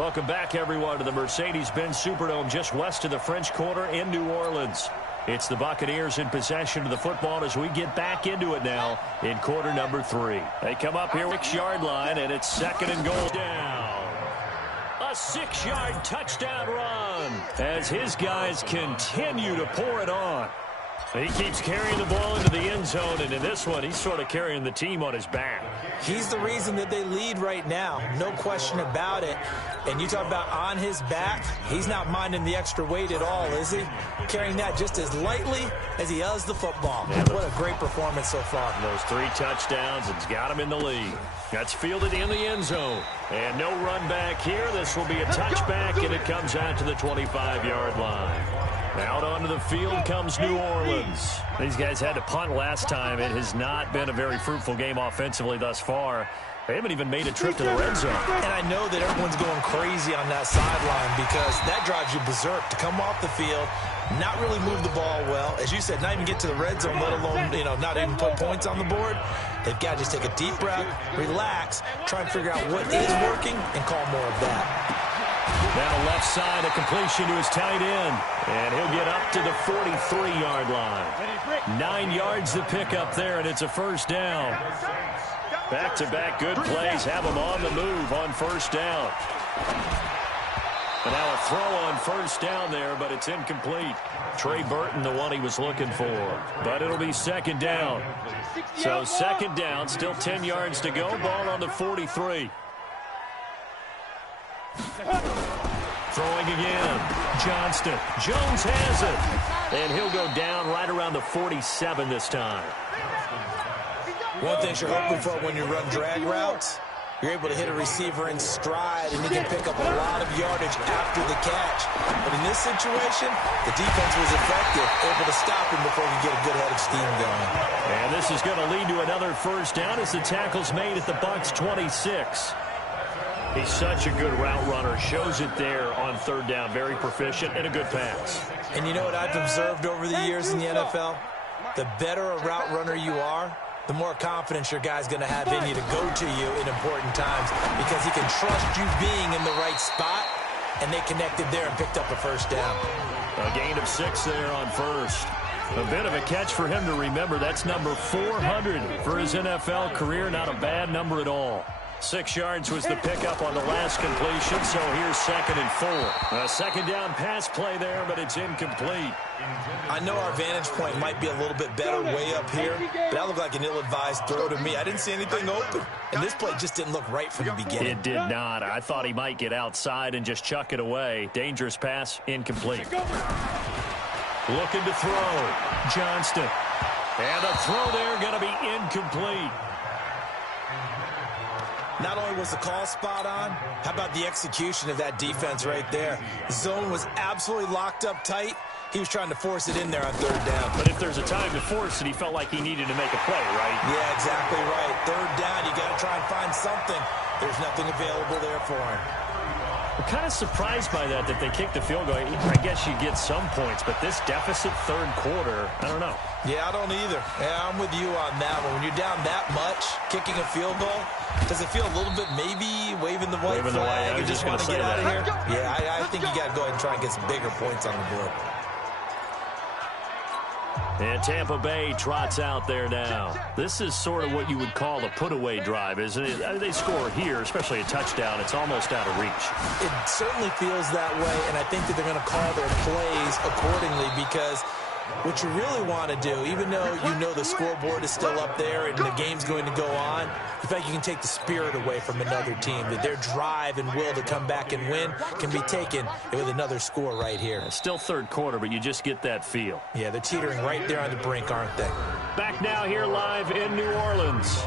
Welcome back, everyone, to the Mercedes-Benz Superdome just west of the French Quarter in New Orleans. It's the Buccaneers in possession of the football as we get back into it now in quarter number 3. They come up here 6-yard line, and it's 2nd and goal down. A 6-yard touchdown run as his guys continue to pour it on. He keeps carrying the ball into the end zone, and in this one, he's sort of carrying the team on his back. He's the reason that they lead right now, no question about it. And you talk about on his back, he's not minding the extra weight at all, is he? Carrying that just as lightly as he does the football. Yeah, what a great performance so far. Those 3 touchdowns, it's got him in the lead. That's fielded in the end zone. And no run back here. This will be a touchback, and it comes out to the 25-yard line. Out onto the field comes New Orleans. These guys had to punt last time. It has not been a very fruitful game offensively thus far. They haven't even made a trip to the red zone. And I know that everyone's going crazy on that sideline because that drives you berserk to come off the field, not really move the ball well. As you said, not even get to the red zone, let alone, not even put points on the board. They've got to just take a deep breath, relax, try and figure out what is working, and call more of that. Now left side, a completion to his tight end. And he'll get up to the 43-yard line. 9 yards to pick up there, and it's a first down. Back-to-back good plays have him on the move on first down. And now a throw on first down there, but it's incomplete. Trey Burton, the one he was looking for. But it'll be 2nd down. So 2nd down, still 10 yards to go. Ball on the 43. Throwing again. Johnston. Jones has it. And he'll go down right around the 47 this time. One thing you're hoping for when you run drag routes, you're able to hit a receiver in stride, and you can pick up a lot of yardage after the catch. But in this situation, the defense was effective, able to stop him before he get a good head of steam going. And this is going to lead to another first down as the tackle's made at the Bucs 26. He's such a good route runner. Shows it there on 3rd down. Very proficient and a good pass. And you know what I've observed over the years in the NFL? The better a route runner you are, the more confidence your guy's going to have in you to go to you in important times because he can trust you being in the right spot, and they connected there and picked up a first down. A gain of 6 there on first. A bit of a catch for him to remember. That's number 400 for his NFL career. Not a bad number at all. 6 yards was the pickup on the last completion, so here's 2nd and 4. A 2nd down pass play there, but it's incomplete. I know our vantage point might be a little bit better way up here, but that looked like an ill-advised throw to me. I didn't see anything open, and this play just didn't look right from the beginning. It did not. I thought he might get outside and just chuck it away. Dangerous pass, incomplete. Looking to throw. Johnston. And a throw there going to be incomplete. Not only was the call spot on, how about the execution of that defense right there? The zone was absolutely locked up tight. He was trying to force it in there on 3rd down. But if there's a time to force it, he felt like he needed to make a play, right? Yeah, exactly right. 3rd down, you got to try and find something. There's nothing available there for him. I'm kind of surprised by that they kicked the field goal. I guess you get some points, but this deficit 3rd quarter, I don't know. Yeah, I don't either. Yeah, I'm with you on that one. When you're down that much, kicking a field goal, does it feel a little bit maybe waving the white flag and just want to get out of here? Yeah, I think you got to go ahead and try and get some bigger points on the board. And Tampa Bay trots out there now. This is sort of what you would call a put-away drive, isn't it? They score here, especially a touchdown. It's almost out of reach. It certainly feels that way, and I think that they're going to call their plays accordingly because what you really want to do, even though you know the scoreboard is still up there and the game's going to go on, you feel like you can take the spirit away from another team, that their drive and will to come back and win can be taken with another score right here. It's still 3rd quarter, but you just get that feel. Yeah, they're teetering right there on the brink, aren't they? Back now here live in New Orleans.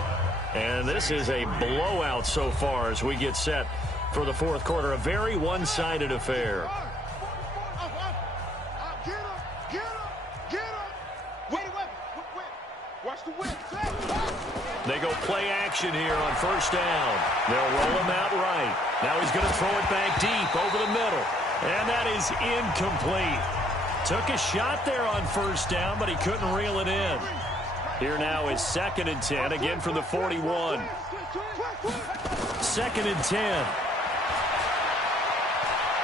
And this is a blowout so far as we get set for the 4th quarter. A very one-sided affair. They go play action here on first down. They'll roll him out right. Now he's going to throw it back deep over the middle. And that is incomplete. Took a shot there on first down, but he couldn't reel it in. Here now is 2nd and 10, again from the 41. 2nd and 10.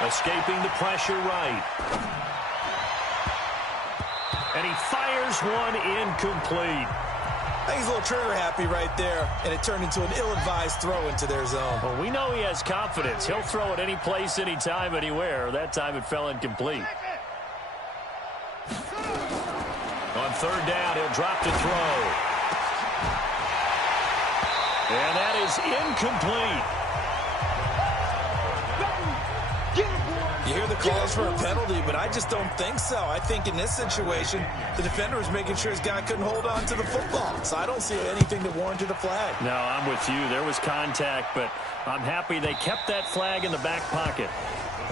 Escaping the pressure right. And he fires one incomplete. I think he's a little trigger happy right there, and it turned into an ill-advised throw into their zone. Well, we know he has confidence. He'll throw it any place, anytime, anywhere. That time it fell incomplete. On third down, he'll drop to throw. And that is incomplete. You hear the calls for a penalty, but I just don't think so. I think in this situation, the defender was making sure his guy couldn't hold on to the football. So I don't see anything that warranted a flag. No, I'm with you. There was contact, but I'm happy they kept that flag in the back pocket.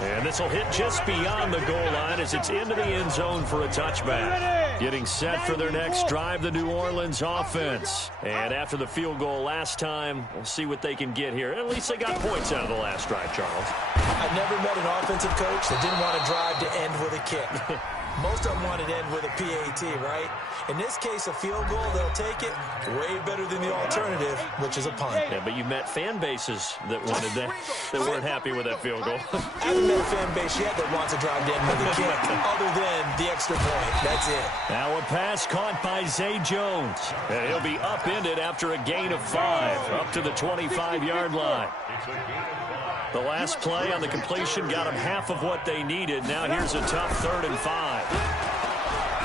And this will hit just beyond the goal line as it's into the end zone for a touchback. Getting set for their next drive, the New Orleans offense. And after the field goal last time, we'll see what they can get here. At least they got points out of the last drive, Charles. I've never met an offensive coach that didn't want a drive to end with a kick. Most of them want it to end with a PAT, right? In this case, a field goal, they'll take it way better than the alternative, which is a punt. Yeah, but you met fan bases that wanted that, that weren't happy with that field goal. I haven't met a fan base yet that wants a drive to end with a kick, other than the extra point. That's it. Now a pass caught by Zay Jones. And he'll be upended after a gain of 5, up to the 25-yard line. The last play on the completion got them half of what they needed. Now here's a tough 3rd and 5.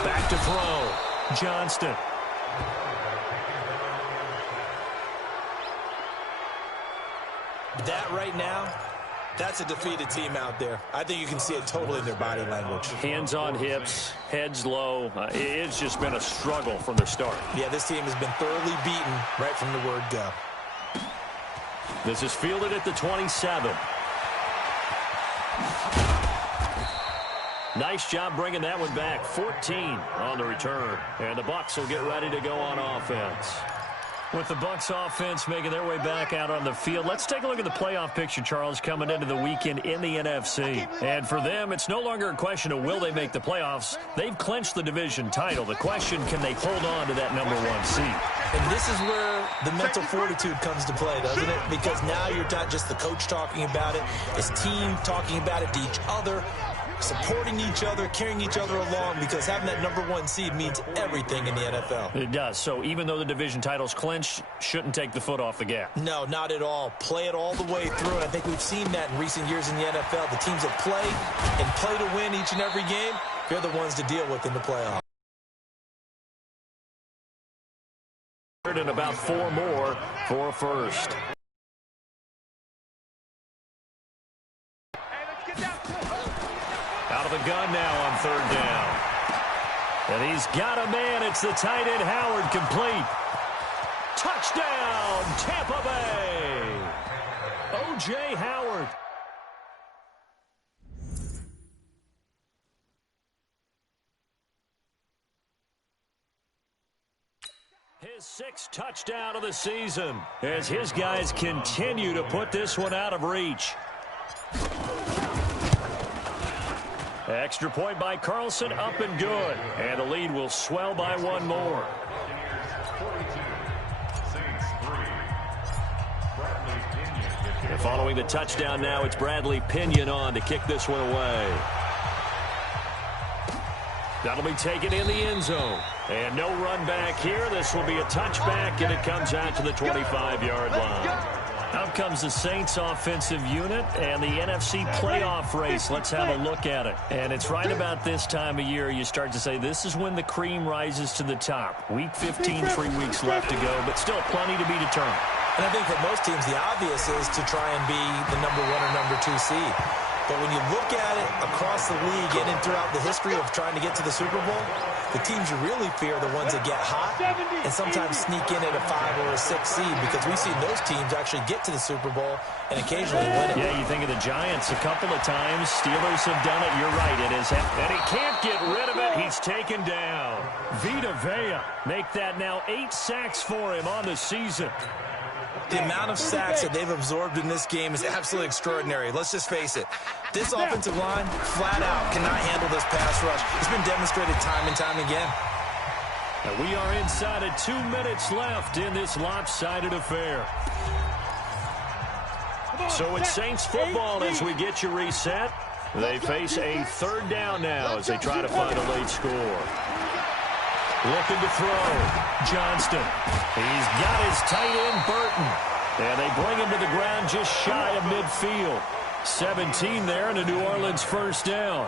Back to throw. Johnston. That right now, that's a defeated team out there. I think you can see it totally in their body language. Hands on hips, heads low. It's just been a struggle from the start. Yeah, this team has been thoroughly beaten right from the word go. This is fielded at the 27. Nice job bringing that one back. 14 on the return. And the Bucs will get ready to go on offense. With the Bucs offense making their way back out on the field, let's take a look at the playoff picture, Charles, coming into the weekend in the NFC. And for them, it's no longer a question of will they make the playoffs. They've clinched the division title. The question, can they hold on to that #1 seed? And this is where the mental fortitude comes to play, doesn't it? Because now you're not just the coach talking about it, it's team talking about it to each other, supporting each other, carrying each other along, because having that #1 seed means everything in the NFL. It does. So even though the division title's clinched, shouldn't take the foot off the gas. No, not at all. Play it all the way through. And I think we've seen that in recent years in the NFL. The teams that play and play to win each and every game, they're the ones to deal with in the playoffs. And about 4 more for a first. Out of the gun now on 3rd down. And he's got a man. It's the tight end Howard, complete. Touchdown, Tampa Bay. O.J. Howard. His 6th touchdown of the season as his guys continue to put this one out of reach. Extra point by Carlson, up and good. And the lead will swell by 1 more. And following the touchdown now, it's Bradley Pinion on to kick this one away. That'll be taken in the end zone. And no run back here. This will be a touchback, and it comes out to the 25-yard line. Out comes the Saints offensive unit and the NFC playoff race. Let's have a look at it. And it's right about this time of year you start to say this is when the cream rises to the top. Week 15, 3 weeks left to go, but still plenty to be determined. And I think for most teams, the obvious is to try and be the #1 or #2 seed. But when you look at it across the league and throughout the history of trying to get to the Super Bowl, the teams you really fear are the ones that get hot and sometimes sneak in at a 5 or a 6 seed, because we've seen those teams actually get to the Super Bowl and occasionally win it. Yeah, you think of the Giants a couple of times. Steelers have done it. You're right. It is. And he can't get rid of it. He's taken down. Vita Vea make that now 8 sacks for him on the season. The amount of sacks that they've absorbed in this game is absolutely extraordinary. Let's just face it. This offensive line, flat out, cannot handle this pass rush. It's been demonstrated time and time again. And we are inside of 2 minutes left in this lopsided affair. So it's Saints football as we get you reset. They face a third down now as they try to find a late score. Looking to throw. Johnston. He's got his tight end, Burton. And they bring him to the ground just shy of midfield. 17 there and a New Orleans first down.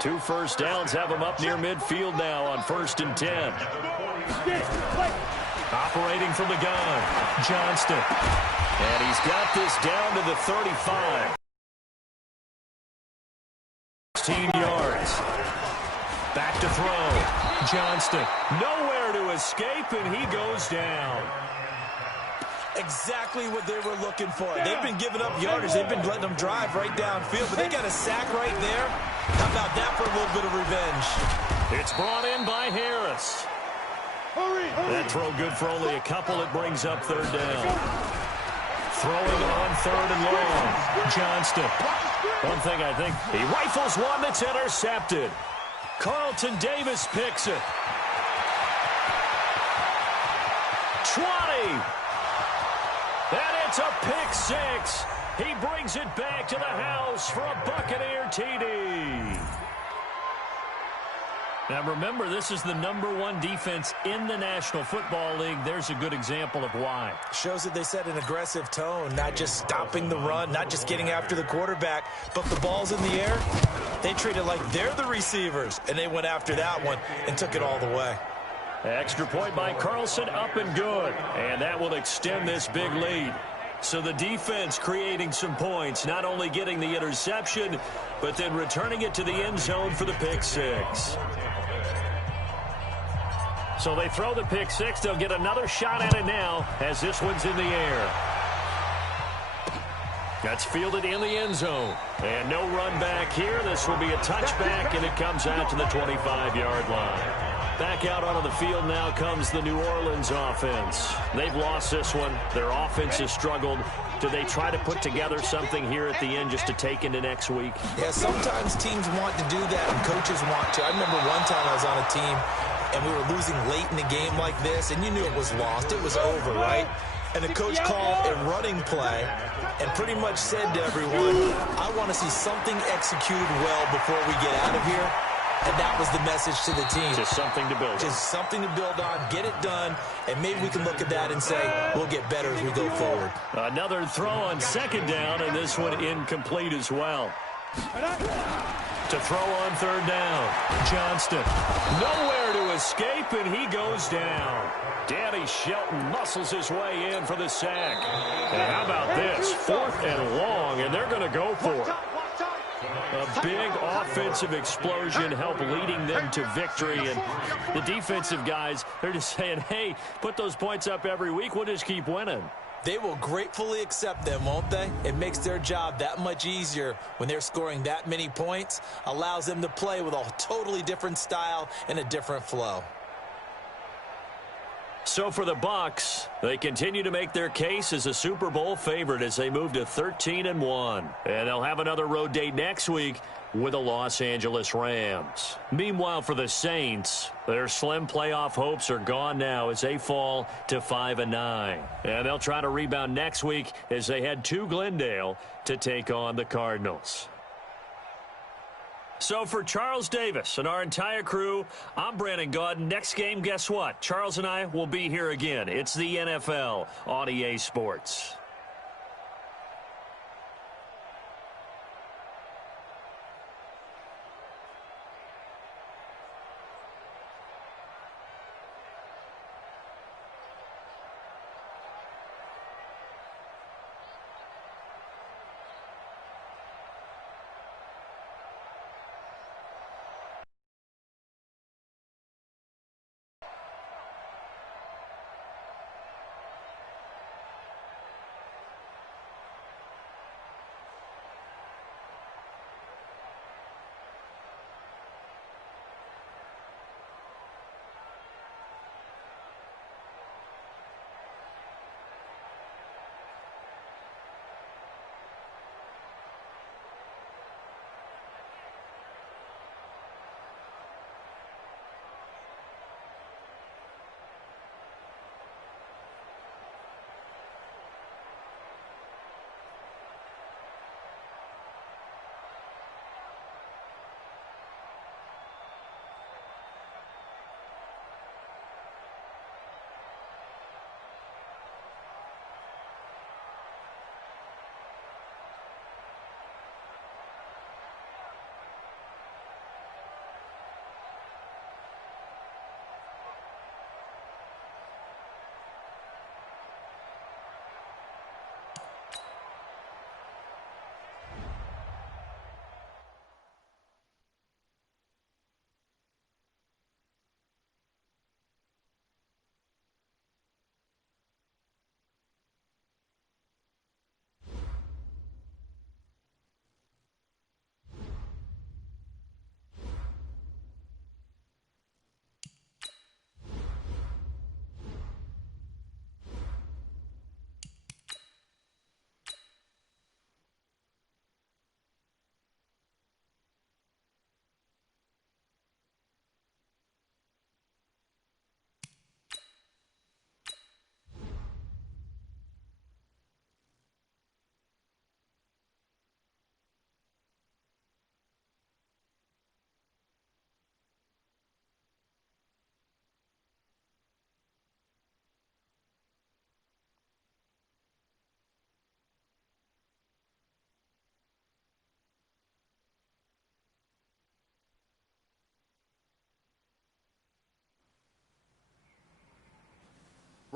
2 first downs have him up near midfield now on 1st and 10. Operating from the gun. Johnston. And he's got this down to the 35. 16 yards. Back to throw. Johnston. Nowhere to escape, and he goes down. Exactly what they were looking for. They've been giving up yardage. They've been letting them drive right downfield, but they got a sack right there. How about that for a little bit of revenge? It's brought in by Harris. That throw good for only a couple. It brings up 3rd down. Throwing on 3rd and long. Johnston. One thing I think, he rifles one that's intercepted. Carlton Davis picks it. 20. And it's a pick 6. He brings it back to the house for a Buccaneer TD. Now remember, this is the #1 defense in the National Football League. There's a good example of why. Shows that they set an aggressive tone, not just stopping the run, not just getting after the quarterback, but the ball's in the air. They treat it like they're the receivers, and they went after that one and took it all the way. Extra point by Carlson, up and good. And that will extend this big lead. So the defense creating some points, not only getting the interception, but then returning it to the end zone for the pick 6. So they throw the pick 6. They'll get another shot at it now as this one's in the air. That's fielded in the end zone. And no run back here. This will be a touchback, and it comes out to the 25-yard line. Back out onto the field now comes the New Orleans offense. They've lost this one. Their offense has struggled. Do they try to put together something here at the end just to take into next week? Yeah, sometimes teams want to do that and coaches want to. I remember one time I was on a team and we were losing late in the game like this, and you knew it was lost. It was over, right? And the coach called a running play and pretty much said to everyone, I want to see something executed well before we get out of here. And that was the message to the team. Just something to build on. Just something to build on, get it done, and maybe we can look at that and say, we'll get better as we go forward. Another throw on 2nd down, and this one incomplete as well. To throw on 3rd down, Johnston. Nowhere to escape, and he goes down. Danny Shelton muscles his way in for the sack. And how about this? 4th and long, and they're going to go for it. A big offensive explosion helped leading them to victory. And the defensive guys, they're just saying, hey, put those points up every week. We'll just keep winning. They will gratefully accept them, won't they? It makes their job that much easier when they're scoring that many points. Allows them to play with a totally different style and a different flow. So for the Bucs, they continue to make their case as a Super Bowl favorite as they move to 13-1. And they'll have another road date next week with the Los Angeles Rams. Meanwhile, for the Saints, their slim playoff hopes are gone now as they fall to 5-9. And they'll try to rebound next week as they head to Glendale to take on the Cardinals. So for Charles Davis and our entire crew, I'm Brandon Gaudin. Next game, guess what? Charles and I will be here again. It's the NFL on EA Sports.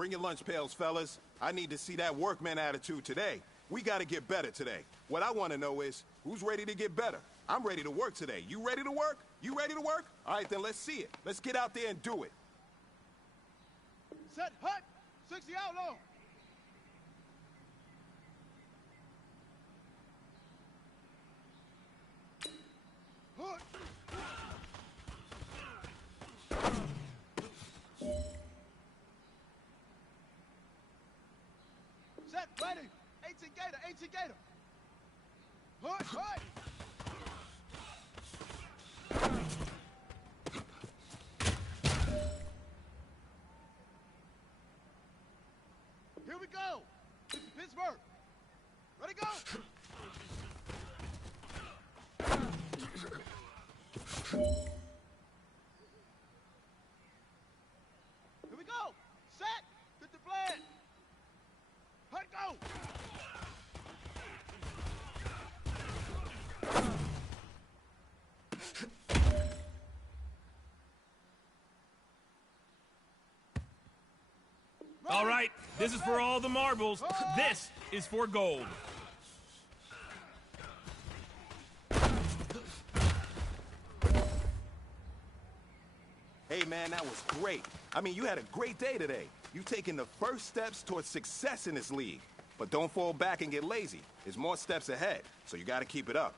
Bring your lunch pails, fellas. I need to see that workman attitude today. We got to get better today. What I want to know is, who's ready to get better? I'm ready to work today. You ready to work? You ready to work? All right, then let's see it. Let's get out there and do it. Set, hut, 60 outlaw. Hut. Set, ready. 18 gator, 18 gator. Hut, hut. Here we go. This is Pittsburgh. Ready, go. Here we go. Set. Get the plan. Hut, go. All right, this is for all the marbles. This is for gold. Hey, man, that was great. I mean, you had a great day today. You've taken the first steps towards success in this league. But don't fall back and get lazy. There's more steps ahead, so you got to keep it up.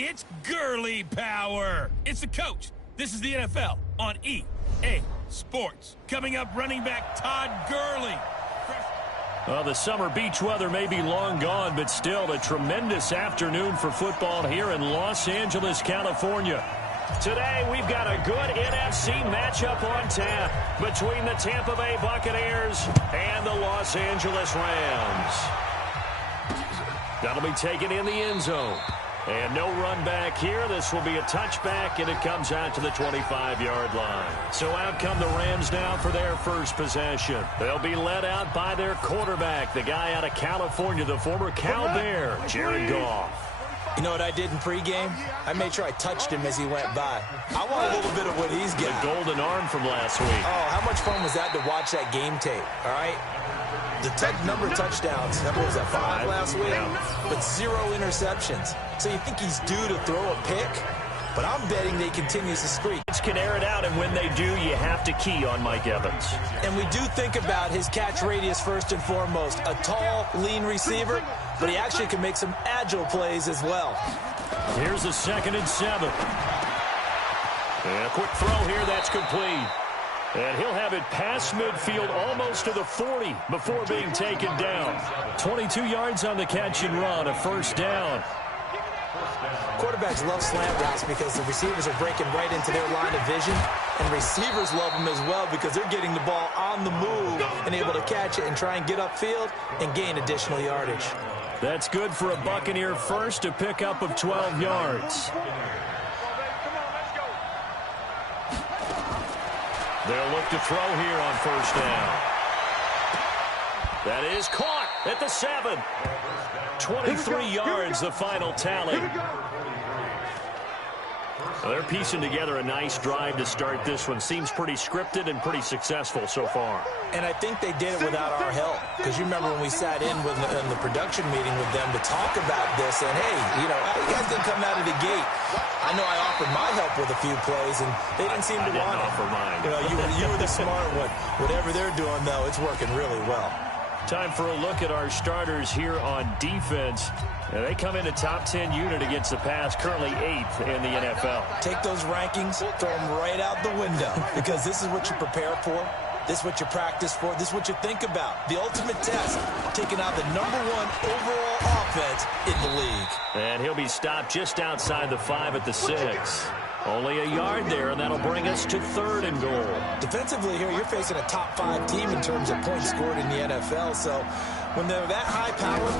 It's girly power. It's the coach. This is the NFL on EA Sports. Coming up, running back Todd Gurley. Well, the summer beach weather may be long gone, but still a tremendous afternoon for football here in Los Angeles, California. Today, we've got a good NFC matchup on tap between the Tampa Bay Buccaneers and the Los Angeles Rams. That'll be taken in the end zone. And no run back here. This will be a touchback, and it comes out to the 25-yard line. So out come the Rams now for their first possession. They'll be led out by their quarterback, the guy out of California, the former Cal Bear, Jared Goff. You know what I did in pregame? I made sure I touched him as he went by. I want a little bit of what he's getting. The golden arm from last week. Oh, how much fun was that to watch that game tape, all right? The number of touchdowns, what was that, 5 last week? Yeah. But 0 interceptions. So you think he's due to throw a pick? But I'm betting they continues to streak. Can air it out, and when they do, you have to key on Mike Evans. And we do think about his catch radius first and foremost. A tall, lean receiver, but he actually can make some agile plays as well. Here's a 2nd and 7. And a quick throw here, that's complete. And he'll have it past midfield almost to the 40 before being taken down. 22 yards on the catch and run, a first down. Quarterbacks love slant routes because the receivers are breaking right into their line of vision, and receivers love them as well because they're getting the ball on the move and able to catch it and try and get upfield and gain additional yardage. That's good for a Buccaneer first, a pickup of 12 yards. They'll look to throw here on first down. That is caught at the 7. 23 yards, the final tally. Well, they're piecing together a nice drive to start this one. Seems pretty scripted and pretty successful so far. And I think they did it without our help. Because you remember when we sat in the production meeting with them to talk about this, and hey, you know, how you guys didn't come out of the gate? I know I offered my help with a few plays, and they didn't seem to want it. I didn't offer mine. You know, you were the smart one. Whatever they're doing, though, it's working really well. Time for a look at our starters here on defense. They come in a top 10 unit against the pass, currently 8th in the NFL. Take those rankings, throw them right out the window, because this is what you prepare for. This is what you practice for. This is what you think about. The ultimate test, taking out the #1 overall offense in the league. And he'll be stopped just outside the 5 at the 6. Only a yard there, and that'll bring us to 3rd and goal. Defensively here, you're facing a top 5 team in terms of points scored in the NFL. So when they're that high power,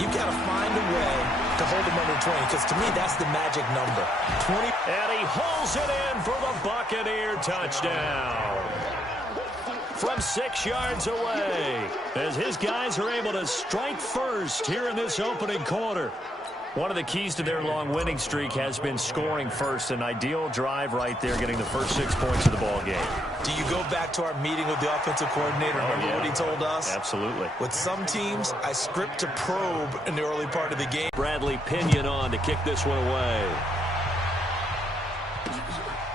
you've got to find a way to hold them under 20, because to me, that's the magic number. 20. And he hauls it in for the Buccaneer touchdown. From 6 yards away, as his guys are able to strike first here in this opening quarter. One of the keys to their long winning streak has been scoring first. An ideal drive right there, getting the first 6 points of the ball game. Do you go back to our meeting with the offensive coordinator? Remember what he told us? Absolutely. With some teams, I script to probe in the early part of the game. Bradley Pinion on to kick this one away.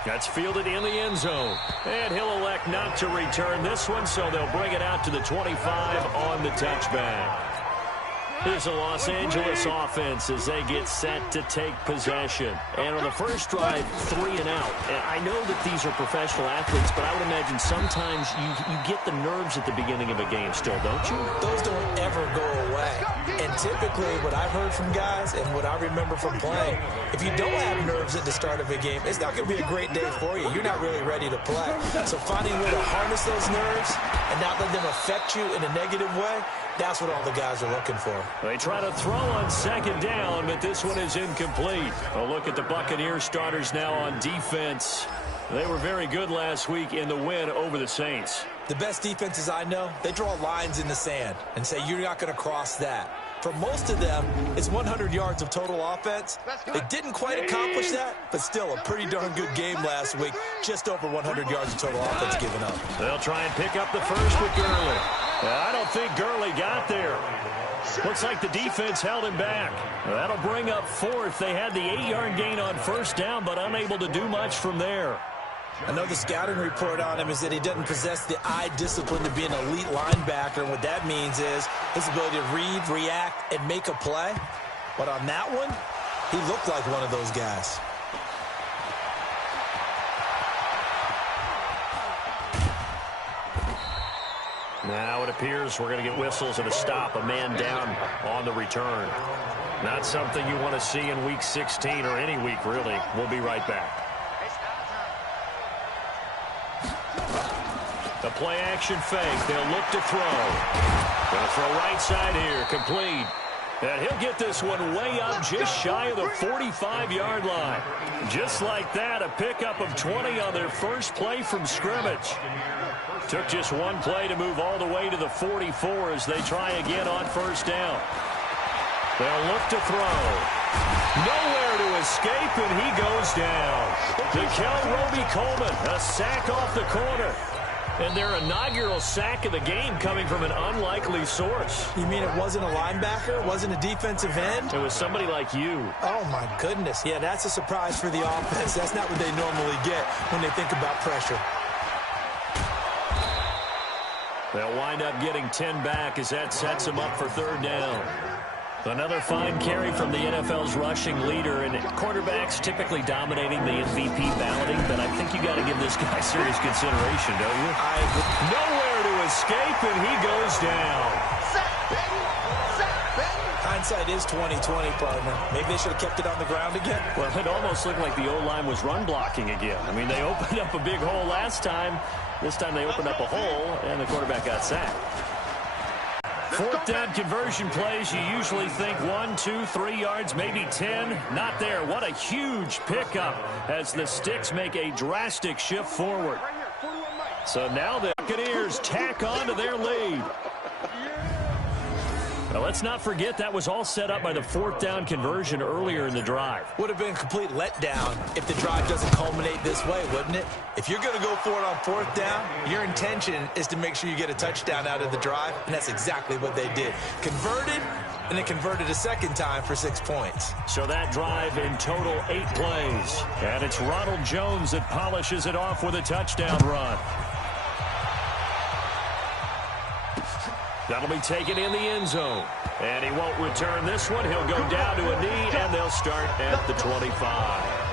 That's fielded in the end zone. And he'll elect not to return this one, so they'll bring it out to the 25 on the touchback. Here's a Los Angeles offense as they get set to take possession. And on the first drive, 3 and out. And I know that these are professional athletes, but I would imagine sometimes you get the nerves at the beginning of a game still, don't you? Those don't ever go away. And typically, what I've heard from guys and what I remember from playing, if you don't have nerves at the start of a game, it's not going to be a great day for you. You're not really ready to play. So finding a way to harness those nerves and not let them affect you in a negative way, that's what all the guys are looking for. They try to throw on 2nd down, but this one is incomplete. A look at the Buccaneers starters now on defense. They were very good last week in the win over the Saints. The best defenses I know, they draw lines in the sand and say you're not going to cross that. For most of them, it's 100 yards of total offense. They didn't quite accomplish that, but still a pretty darn good game last week. Just over 100 yards of total offense given up. They'll try and pick up the first with Gurley. I don't think Gurley got there. Looks like the defense held him back. That'll bring up 4th. They had the 8-yard gain on 1st down, but unable to do much from there. I know the scouting report on him is that he doesn't possess the eye discipline to be an elite linebacker, and what that means is his ability to read, react, and make a play. But on that one, he looked like one of those guys. Now it appears we're going to get whistles and a stop, a man down on the return. Not something you want to see in Week 16 or any week, really. We'll be right back. The play-action fake. They'll look to throw. Going to throw right side here. Complete. And he'll get this one way up just shy of the 45-yard line. Just like that, a pickup of 20 on their first play from scrimmage. Took just one play to move all the way to the 44 as they try again on 1st down. They'll look to throw. Nowhere to escape, and he goes down. Roby Coleman, a sack off the corner. And their inaugural sack of the game coming from an unlikely source. You mean it wasn't a linebacker? It wasn't a defensive end? It was somebody like you. Oh, my goodness. Yeah, that's a surprise for the offense. That's not what they normally get when they think about pressure. They'll wind up getting 10 back as that sets them up for 3rd down. Another fine carry from the NFL's rushing leader, and quarterbacks typically dominating the MVP balloting, but I think you got to give this guy serious consideration, don't you? Nowhere to escape, and he goes down. Hindsight is 20/20, partner. Maybe they should have kept it on the ground again. Well, it almost looked like the O-line was run blocking again. I mean, they opened up a big hole last time. This time they opened up a hole, and the quarterback got sacked. 4th down conversion plays, you usually think 1, 2, 3 yards, maybe 10. Not there. What a huge pickup as the Sticks make a drastic shift forward. So now the Buccaneers tack on to their lead. Now, let's not forget that was all set up by the fourth down conversion earlier in the drive. Would have been a complete letdown if the drive doesn't culminate this way, wouldn't it? If you're going to go for it on fourth down, your intention is to make sure you get a touchdown out of the drive, and that's exactly what they did. Converted, and then converted a second time for 6 points. So that drive in total 8 plays. And it's Ronald Jones that polishes it off with a touchdown run. That'll be taken in the end zone. And he won't return this one. He'll go down to a knee, and they'll start at the 25.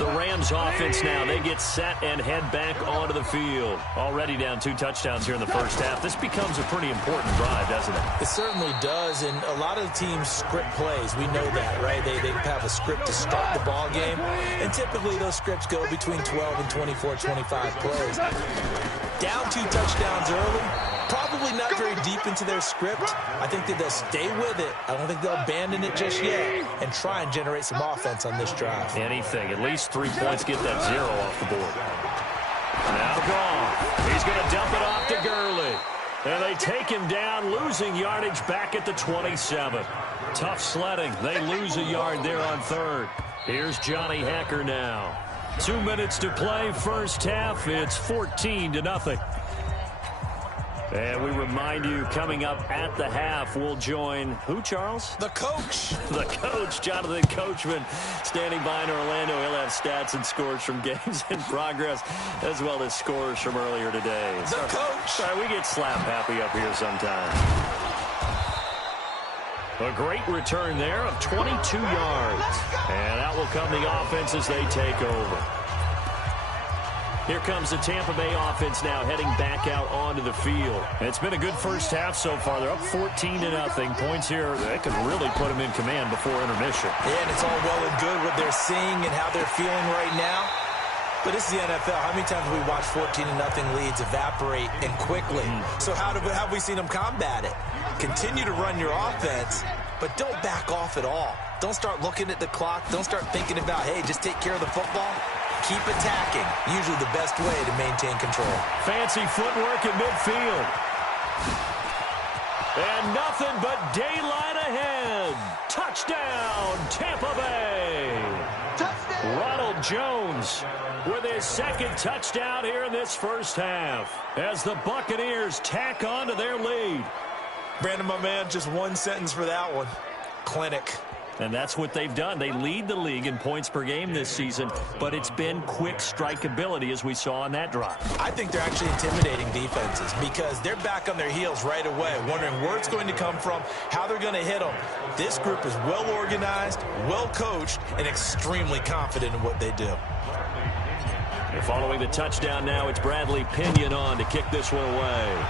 The Rams offense now, they get set and head back onto the field. Already down 2 touchdowns here in the first half. This becomes a pretty important drive, doesn't it? It certainly does, and a lot of the teams script plays. We know that, right? They have a script to start the ball game, and typically those scripts go between 12 and 24, 25 plays. Down 2 touchdowns early, probably not very deep into their script. I think that they'll stay with it. I don't think they'll abandon it just yet and try and generate some offense on this drive. Anything. At least 3 points, get that 0 off the board. Now gone. He's going to dump it off to Gurley. And they take him down, losing yardage back at the 27. Tough sledding. They lose a yard there on third. Here's Johnny Hacker now. 2 minutes to play, first half. It's 14-0. And we remind you, coming up at the half, we'll join who, Charles? The coach. The coach, Jonathan Coachman, standing by in Orlando. He'll have stats and scores from games in progress, as well as scores from earlier today. The coach. Sorry, we get slap happy up here sometimes. A great return there of 22 yards. And out will come the offense as they take over. Here comes the Tampa Bay offense now heading back out onto the field. And it's been a good first half so far. They're up 14-0. Points here that could really put them in command before intermission. Yeah, and it's all well and good what they're seeing and how they're feeling right now. But this is the NFL. How many times have we watched 14-0 leads evaporate and quickly? So how have we seen them combat it? Continue to run your offense, but don't back off at all. Don't start looking at the clock. Don't start thinking about, hey, just take care of the football. Keep attacking. Usually the best way to maintain control. Fancy footwork in midfield. And nothing but daylight ahead. Touchdown, Tampa Bay. Touchdown. Ronald Jones with his second touchdown here in this first half as the Buccaneers tack on to their lead. Brandon, my man, just one sentence for that one. Clinic. And that's what they've done. They lead the league in points per game this season, but it's been quick strikeability as we saw on that drive. I think they're actually intimidating defenses because they're back on their heels right away, wondering where it's going to come from, how they're going to hit them. This group is well organized, well coached, and extremely confident in what they do. And following the touchdown now, it's Bradley Pinion on to kick this one away.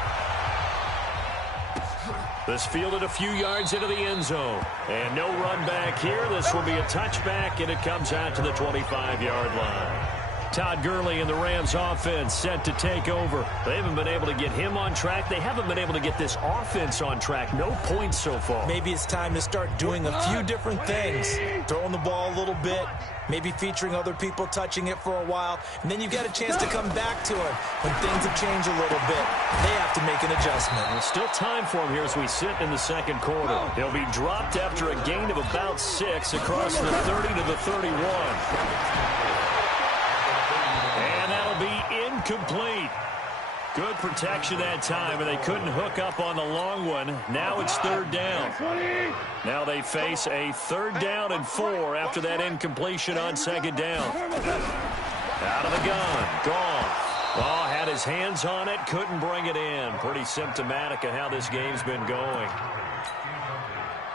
This fielded a few yards into the end zone. And no run back here. This will be a touchback, and it comes out to the 25-yard line. Todd Gurley and the Rams offense set to take over. They haven't been able to get him on track. They haven't been able to get this offense on track. No points so far. Maybe it's time to start doing a few different things. Throwing the ball a little bit, maybe featuring other people touching it for a while, and then you get a chance to come back to him when things have changed a little bit. They have to make an adjustment. There's still time for him here as we sit in the second quarter. He'll be dropped after a gain of about 6 across the 30 to the 31. Be incomplete. Good protection that time, and they couldn't hook up on the long one. Now it's third down. Now they face a 3rd down and 4 after that incompletion on 2nd down. Out of the gun. Gone. Oh, had his hands on it. Couldn't bring it in. Pretty symptomatic of how this game's been going.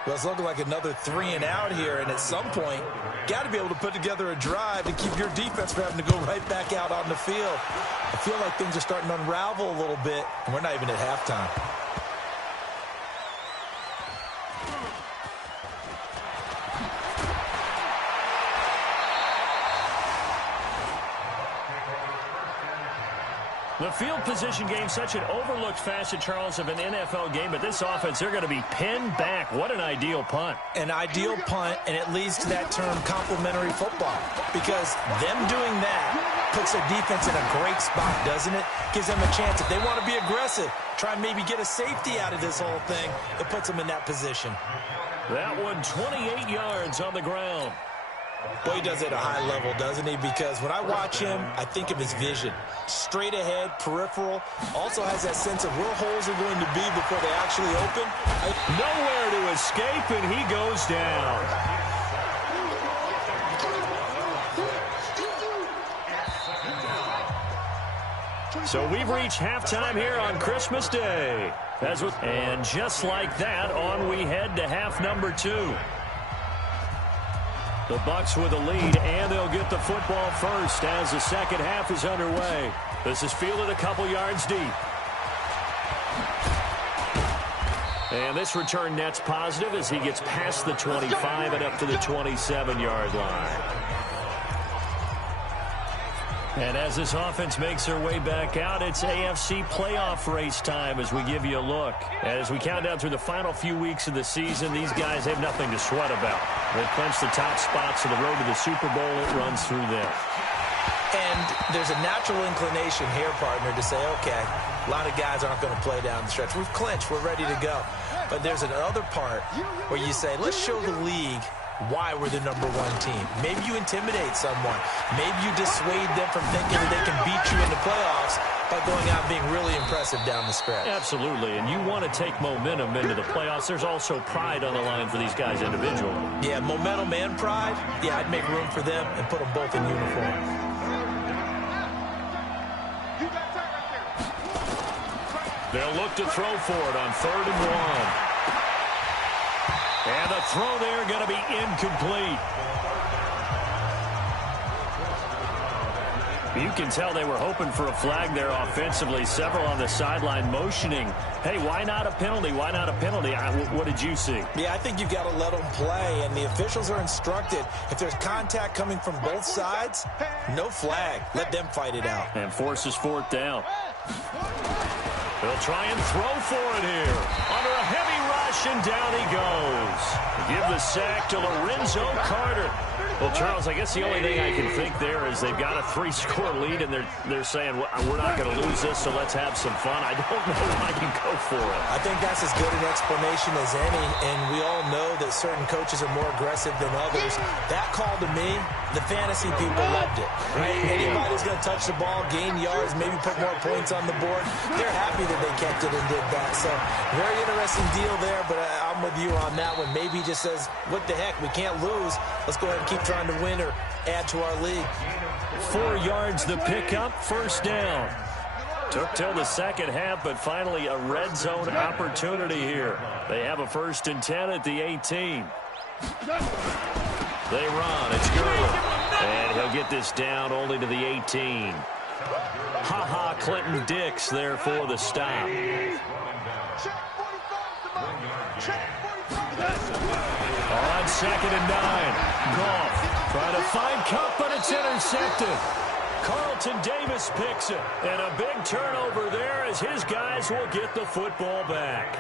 Well, it's looking like another 3 and out here, and at some point, got to be able to put together a drive to keep your defense from having to go right back out on the field. I feel like things are starting to unravel a little bit, and we're not even at halftime. The field position game, such an overlooked facet, Charles, of an NFL game, but this offense, they're going to be pinned back. What an ideal punt. An ideal punt, and it leads to that term complementary football, because them doing that puts their defense in a great spot, doesn't it? Gives them a chance. If they want to be aggressive, try and maybe get a safety out of this whole thing, it puts them in that position. That one 28 yards on the ground. Boy, he does it at a high level, doesn't he? Because when I watch him, I think of his vision. Straight ahead, peripheral. Also has that sense of where holes are going to be before they actually open. Nowhere to escape, and he goes down. So we've reached halftime here on Christmas Day. And just like that, on we head to half number 2. The Bucks with a lead, and they'll get the football first as the second half is underway. This is fielded a couple yards deep. And this return net's positive as he gets past the 25 and up to the 27-yard line. And as this offense makes their way back out, it's AFC playoff race time as we give you a look. As we count down through the final few weeks of the season, these guys have nothing to sweat about. They've clinched the top spots of the road to the Super Bowl. It runs through them. And there's a natural inclination here, partner, to say, okay, a lot of guys aren't going to play down the stretch. We've clinched. We're ready to go. But there's another part where you say, let's show the league why we're the #1 team. Maybe you intimidate someone. Maybe you dissuade them from thinking that they can beat you in the playoffs by going out and being really impressive down the stretch. Absolutely, and you want to take momentum into the playoffs. There's also pride on the line for these guys individually. Yeah, momentum and pride. Yeah, I'd make room for them and put them both in uniform. They'll look to throw for it on 3rd and 1. And the throw there going to be incomplete. You can tell they were hoping for a flag there offensively. Several on the sideline motioning. Hey, why not a penalty? Why not a penalty? What did you see? Yeah, I think you've got to let them play, and the officials are instructed. If there's contact coming from both sides, no flag. Let them fight it out. And forces 4th down. They'll try and throw for it here. Under a heavy rush, and down he goes. Give the sack to Lorenzo Carter. Well, Charles, I guess the only thing I can think there is they've got a 3-score lead, and they're saying, we're not going to lose this, so let's have some fun. I don't know if I can go for it. I think that's as good an explanation as any, and we all know that certain coaches are more aggressive than others. That call to me, the fantasy people loved it. Right? Anybody who's going to touch the ball, gain yards, maybe put more points on the board, they're happy that they kept it and did that. So very interesting deal there, but I'm with you on that one. Maybe he just says, what the heck, we can't lose. Let's go ahead and keep trying to win or add to our league. 4 yards the pickup, 1st down. Took till the second half, but finally a red zone opportunity here. They have a 1st and 10 at the 18. They run. It's Gurley. And he'll get this down only to the 18. Ha-ha, Clinton Dix there for the stop. On 2nd and 9. Goff trying to find Cup, but it's intercepted. Carlton Davis picks it. And a big turnover there as his guys will get the football back.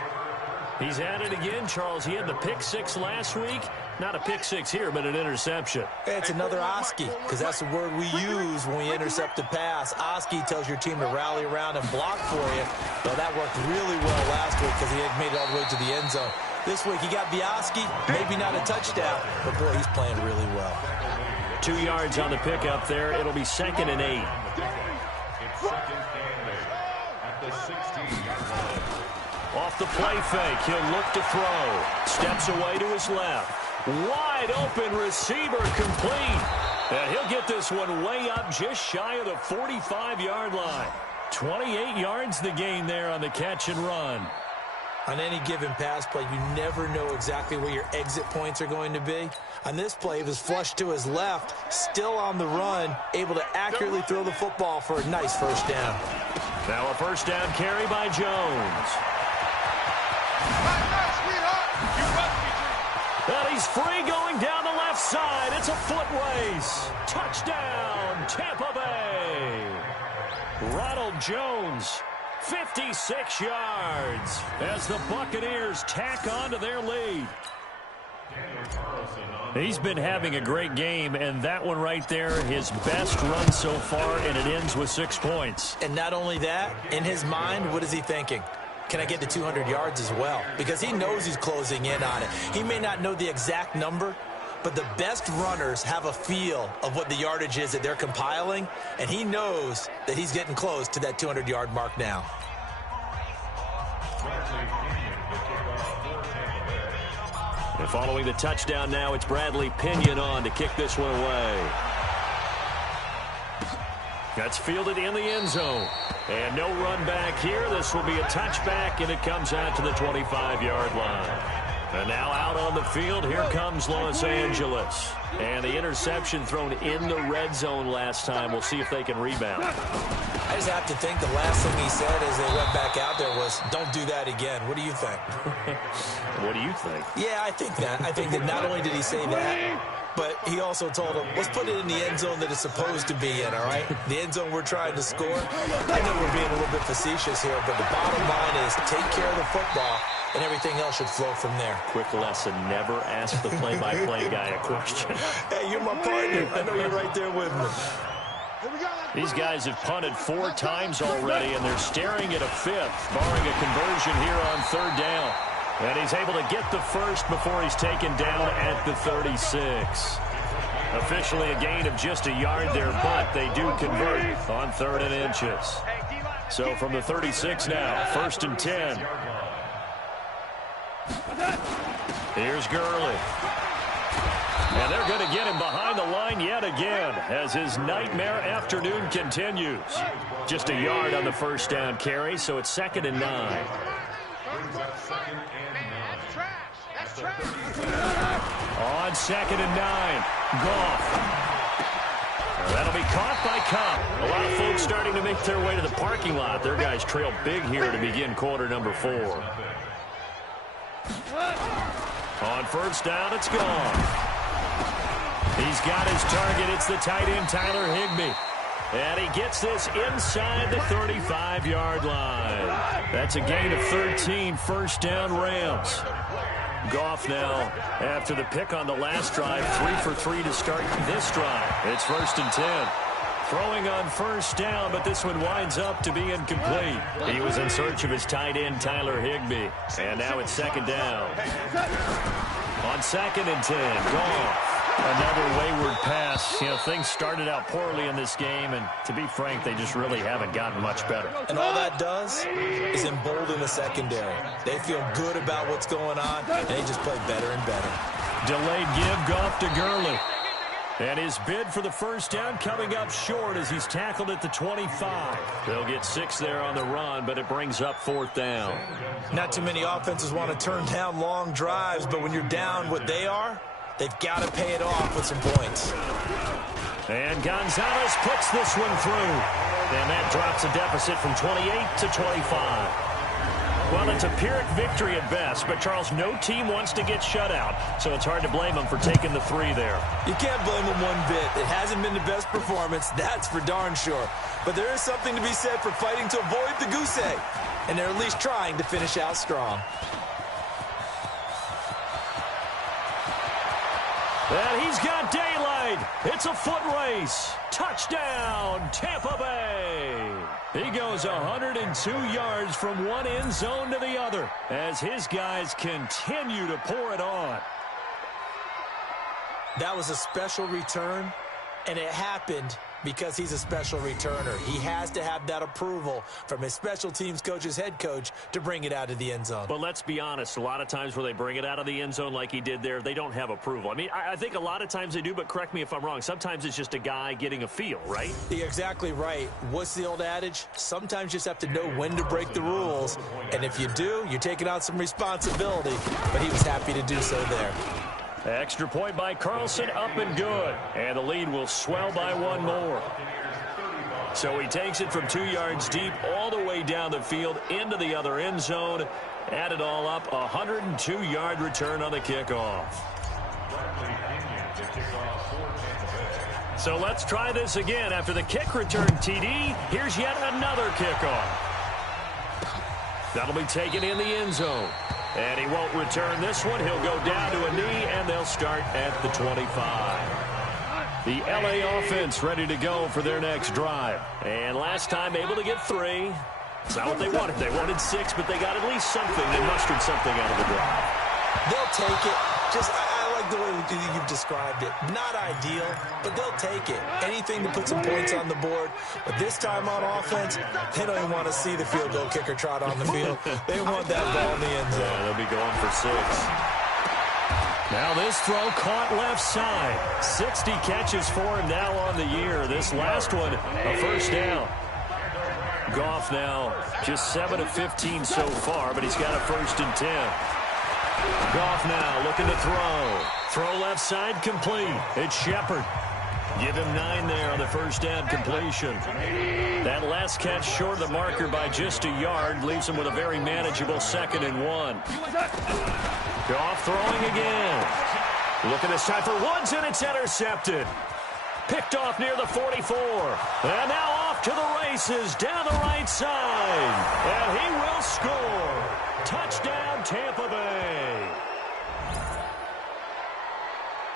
He's at it again, Charles. He had the pick 6 last week. Not a pick 6 here, but an interception. It's another Oski, because that's the word we use when we intercept a pass. Oski tells your team to rally around and block for you. Well, that worked really well last week because he had made it all the way to the end zone. This week he got the Oski, maybe not a touchdown, but boy, he's playing really well. 2 yards on the pickup there. It'll be 2nd and 8. Off the play fake, he'll look to throw. Steps away to his left. Wide open receiver complete. And he'll get this one way up just shy of the 45-yard line. 28 yards the gain there on the catch and run. On any given pass play, you never know exactly where your exit points are going to be. On this play, it was flushed to his left, still on the run, able to accurately throw the football for a nice 1st down. Now a 1st down carry by Jones. And he's free going down the left side. It's a foot race. Touchdown, Tampa Bay. Ronald Jones, 56 yards as the Buccaneers tack on to their lead. He's been having a great game, and that one right there, his best run so far, and it ends with 6 points. And not only that, in his mind, what is he thinking? Can I get to 200 yards as well? Because he knows he's closing in on it. He may not know the exact number, but the best runners have a feel of what the yardage is that they're compiling, and he knows that he's getting close to that 200-yard mark now. And following the touchdown now, it's Bradley Pinion on to kick this one away. That's fielded in the end zone. And no run back here. This will be a touchback, and it comes out to the 25-yard line. And now out on the field, here comes Los Angeles. And the interception thrown in the red zone last time. We'll see if they can rebound. I just have to think the last thing he said as they went back out there was, don't do that again. What do you think? What do you think? Yeah, I think that. I think that not only did he say that, but he also told him, let's put it in the end zone that it's supposed to be in, all right? The end zone we're trying to score. I know we're being a little bit facetious here, but the bottom line is take care of the football, and everything else should flow from there. Quick lesson, never ask the play-by-play guy a question. Hey, you're my partner. I know you're right there with me. These guys have punted 4 times already, and they're staring at a 5th, barring a conversion here on 3rd down. And he's able to get the first before he's taken down at the 36. Officially a gain of just a yard there, but they do convert on 3rd and inches. So from the 36 now, 1st and 10. Here's Gurley. And they're going to get him behind the line yet again as his nightmare afternoon continues. Just a yard on the 1st down carry, so it's 2nd and 9. On 2nd and 9, Goff. That'll be caught by Cobb. A lot of folks starting to make their way to the parking lot. Their guys trail big here to begin quarter number 4. On 1st down, it's Goff. He's got his target. It's the tight end, Tyler Higbee. And he gets this inside the 35-yard line. That's a gain of 13, 1st down Rams. Goff now, after the pick on the last drive, 3 for 3 to start this drive. It's 1st and 10. Throwing on 1st down, but this one winds up to be incomplete. He was in search of his tight end, Tyler Higbee. And now it's 2nd down. On 2nd and 10, Goff. Another wayward pass. You know, things started out poorly in this game, and to be frank, they just really haven't gotten much better. And all that does is embolden the secondary. They feel good about what's going on, and they just play better and better. Delayed give, Goff to Gurley. And his bid for the 1st down coming up short as he's tackled at the 25. They'll get 6 there on the run, but it brings up 4th down. Not too many offenses want to turn down long drives, but when you're down what they are, they've got to pay it off with some points. And Gonzalez puts this one through. And that drops a deficit from 28 to 25. Well, it's a Pyrrhic victory at best, but, Charles, no team wants to get shut out, so it's hard to blame them for taking the 3 there. You can't blame them one bit. It hasn't been the best performance, that's for darn sure. But there is something to be said for fighting to avoid the goose egg, and they're at least trying to finish out strong. And he's got daylight. It's a foot race. Touchdown, Tampa Bay. He goes 102 yards from one end zone to the other as his guys continue to pour it on. That was a special return, and it happened because he's a special returner. He has to have that approval from his special teams coach's head coach to bring it out of the end zone. But let's be honest, a lot of times where they bring it out of the end zone like he did there, they don't have approval. I mean, I think a lot of times they do, but correct me if I'm wrong. Sometimes it's just a guy getting a feel, right? You're exactly right. What's the old adage? Sometimes you just have to know when to break the rules, and if you do, you're taking on some responsibility, but he was happy to do so there. Extra point by Carlson, up and good. And the lead will swell by 1 more. So he takes it from 2 yards deep all the way down the field into the other end zone. Add it all up, 102-yard return on the kickoff. So let's try this again. After the kick return TD, here's yet another kickoff. That'll be taken in the end zone. And he won't return this one. He'll go down to a knee, and they'll start at the 25. The LA offense ready to go for their next drive. And last time able to get 3. It's not what they wanted. They wanted 6, but they got at least something. They mustered something out of the drive. They'll take it. I like the way you've described it. Not ideal, but they'll take it. Anything to put some points on the board. But this time on offense, they don't even want to see the field goal kicker trot on the field. They want that ball in the end zone. Yeah, they'll be going for 6. Now this throw caught left side. 60 catches for him now on the year. This last one, a first down. Goff now just 7 of 15 so far, but he's got a 1st and 10. Goff now looking to throw. Throw left side complete. It's Shepard. Give him 9 there on the first down completion. That last catch short of the marker by just a yard leaves him with a very manageable 2nd and 1. Goff throwing again. Looking this time for Woods, and it's intercepted. Picked off near the 44. And now off to the races down the right side. And he will score. Touchdown, Tampa Bay.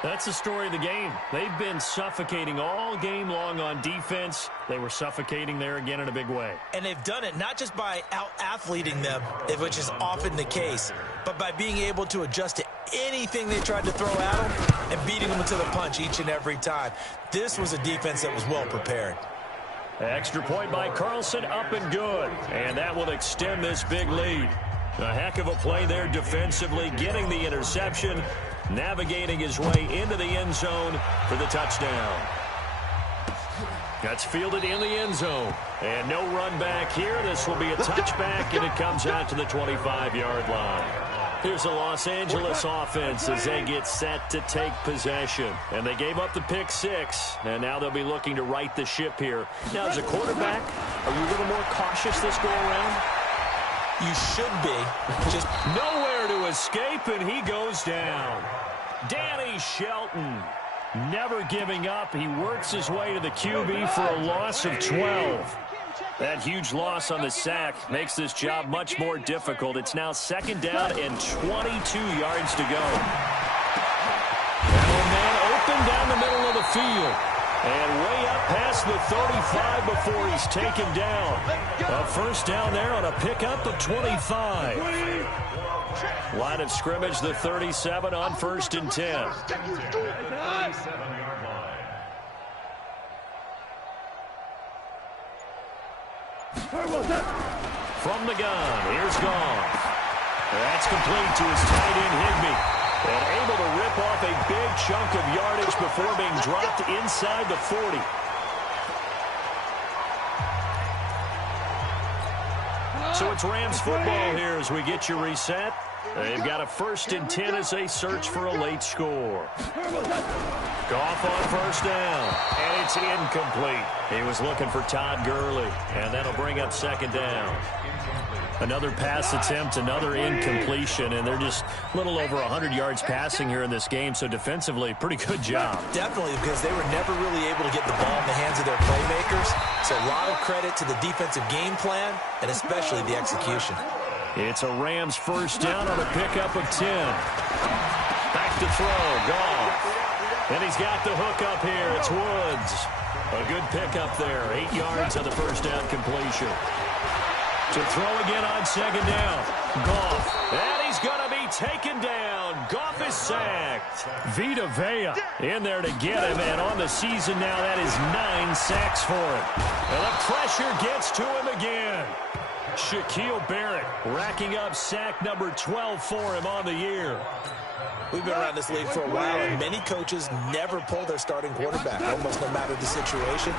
That's the story of the game. They've been suffocating all game long on defense. They were suffocating there again in a big way. And they've done it not just by out-athleting them, which is often the case, but by being able to adjust to anything they tried to throw at them and beating them to the punch each and every time. This was a defense that was well prepared. Extra point by Carlson, up and good. And that will extend this big lead. A heck of a play there defensively, getting the interception, navigating his way into the end zone for the touchdown. That's fielded in the end zone. And no run back here. This will be a touchback, and it comes out to the 25-yard line. Here's the Los Angeles offense as they get set to take possession. And they gave up the pick 6, and now they'll be looking to right the ship here. Now, as a quarterback, are you a little more cautious this go-around? You should be. Just nowhere to escape, and he goes down. Danny Shelton never giving up. He works his way to the QB for a loss of 12. That huge loss on the sack makes this job much more difficult. It's now 2nd down and 22 yards to go. That man open down the middle of the field. And way up past the 35 before he's taken down. A first down there on a pickup of 25. Line of scrimmage, the 37 on 1st and 10. From the gun, here's Goff. That's complete to his tight end, Higbee. And able to rip off a big chunk of yardage before being dropped inside the 40. So it's Rams football here as we get you reset. They've got a 1st and 10 as they search for a late score. Goff on first down, and it's incomplete. He was looking for Todd Gurley, and that'll bring up 2nd down. Another pass attempt, another incompletion, and they're just a little over 100 yards passing here in this game, so defensively, pretty good job. Definitely, because they were never really able to get the ball in the hands of their playmakers. So a lot of credit to the defensive game plan, and especially the execution. It's a Rams first down on a pickup of 10. Back to throw, Goff. And he's got the hook up here. It's Woods. A good pickup there. 8 yards on the first down completion. To throw again on 2nd down. Goff. And he's going to be taken down. Goff is sacked. Vita Vea in there to get him. And on the season now, that is 9 sacks for him. And the pressure gets to him again. Shaquille Barrett racking up sack number 12 for him on the year. We've been around this league for a while, and many coaches never pull their starting quarterback, almost no matter the situation.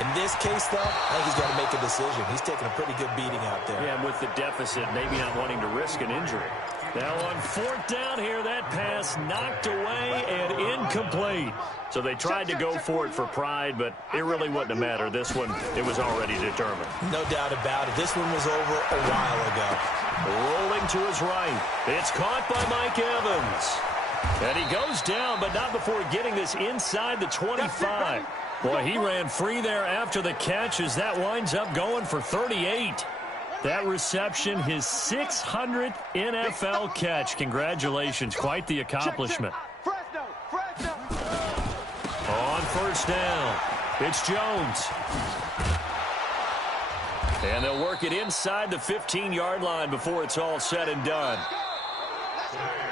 In this case, though, I think he's got to make a decision. He's taking a pretty good beating out there. Yeah, and with the deficit, maybe not wanting to risk an injury. Now on 4th down here, that pass knocked away and incomplete. So they tried to go for it for pride, but it really wouldn't have mattered. This one, it was already determined. No doubt about it. This one was over a while ago. Rolling to his right. It's caught by Mike Evans. And he goes down, but not before getting this inside the 25. Boy, he ran free there after the catch as that winds up going for 38. That reception, his 600th NFL catch. Congratulations. Quite the accomplishment. On first down, it's Jones. And they'll work it inside the 15-yard line before it's all said and done.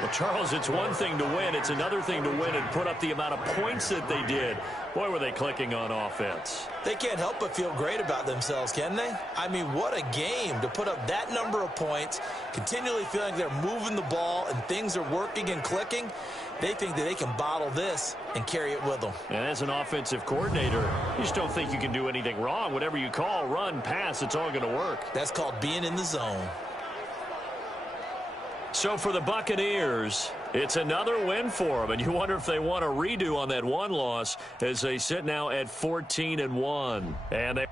Well, Charles, it's one thing to win. It's another thing to win and put up the amount of points that they did. Boy, were they clicking on offense. They can't help but feel great about themselves, can they? I mean, what a game to put up that number of points, continually feeling they're moving the ball and things are working and clicking. They think that they can bottle this and carry it with them. And as an offensive coordinator, you just don't think you can do anything wrong. Whatever you call, run, pass, it's all going to work. That's called being in the zone. So for the Buccaneers, it's another win for them, and you wonder if they want a redo on that one loss as they sit now at 14-1. And they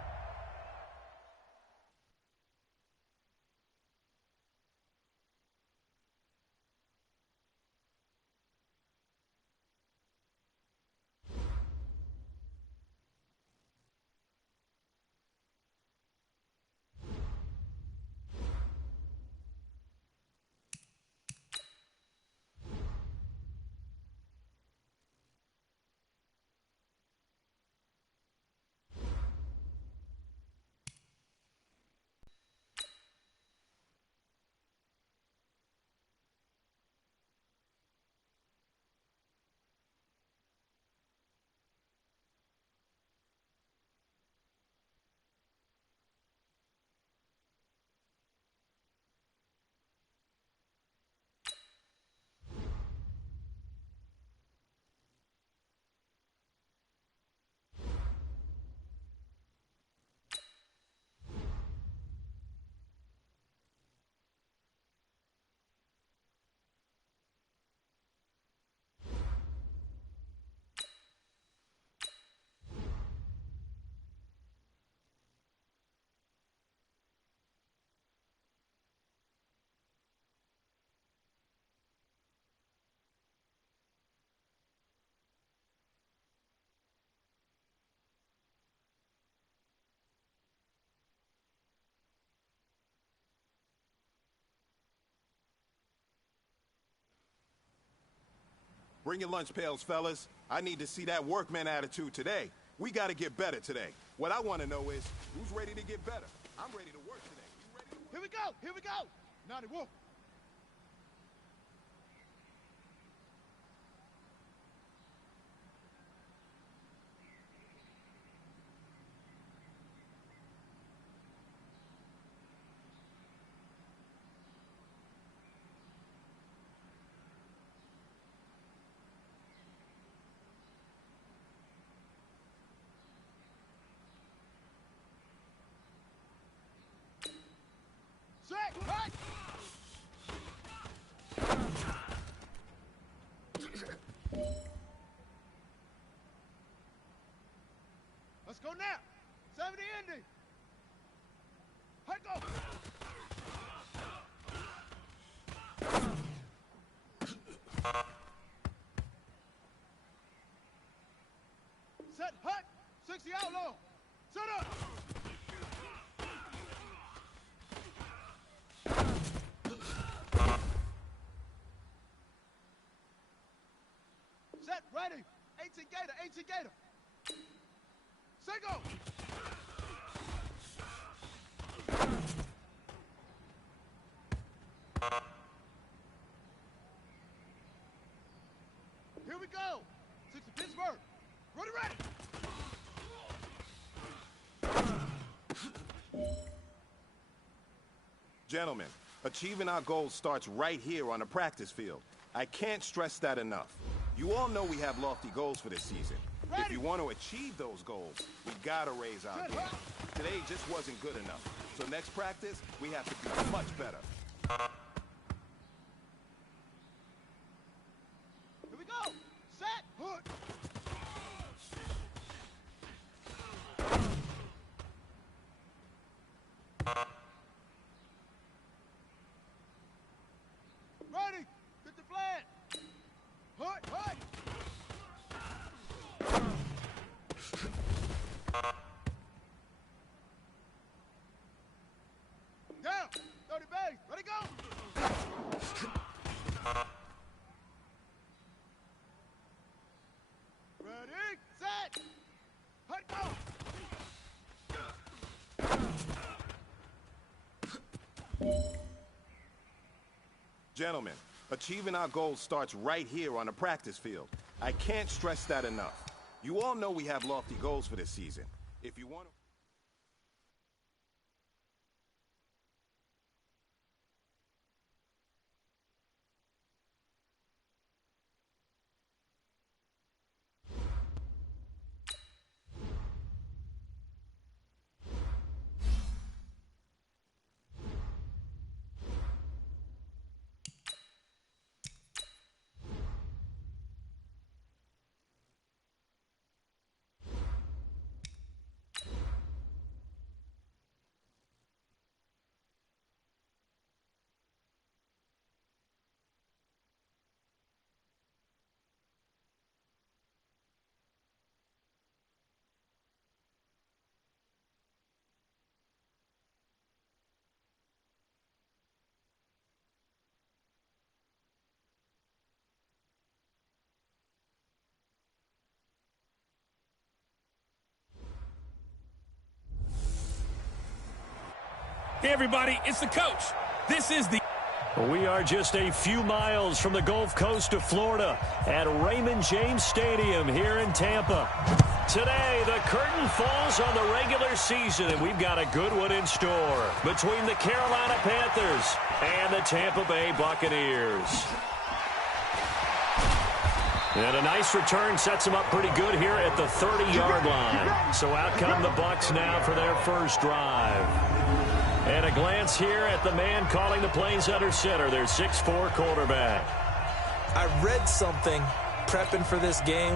Bring your lunch pails, fellas. I need to see that workman attitude today. We got to get better today. What I want to know is, who's ready to get better? I'm ready to work today. You ready to work? Here we go. Here we go. Naughty wolf. Let's go now. 70 ending. Hey, go. Set, hut. 60 outlaw. Set up. Set, ready. 18 Gator, 18 Gator. Say go. Here we go. 60 Pittsburgh. Ready, ready. Gentlemen, achieving our goals starts right here on the practice field. I can't stress that enough. You all know we have lofty goals for this season. If you want to achieve those goals, we got to raise our game. Today just wasn't good enough. So next practice, we have to be much better. Here we go. Set. Hood. Ready. Get the flag. Hood. Hood. gentlemen, achieving our goals starts right here on the practice field. I can't stress that enough. You all know we have lofty goals for this season. If you want to... Hey, everybody, it's the coach. This is the... We are just a few miles from the Gulf Coast of Florida at Raymond James Stadium here in Tampa. Today, the curtain falls on the regular season, and we've got a good one in store between the Carolina Panthers and the Tampa Bay Buccaneers. And a nice return sets them up pretty good here at the 30-yard line. So out come the Bucs now for their first drive. And a glance here at the man calling the plays under center, their 6'4" quarterback. I read something prepping for this game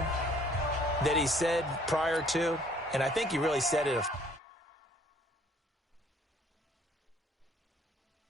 that he said prior to, and I think he really said it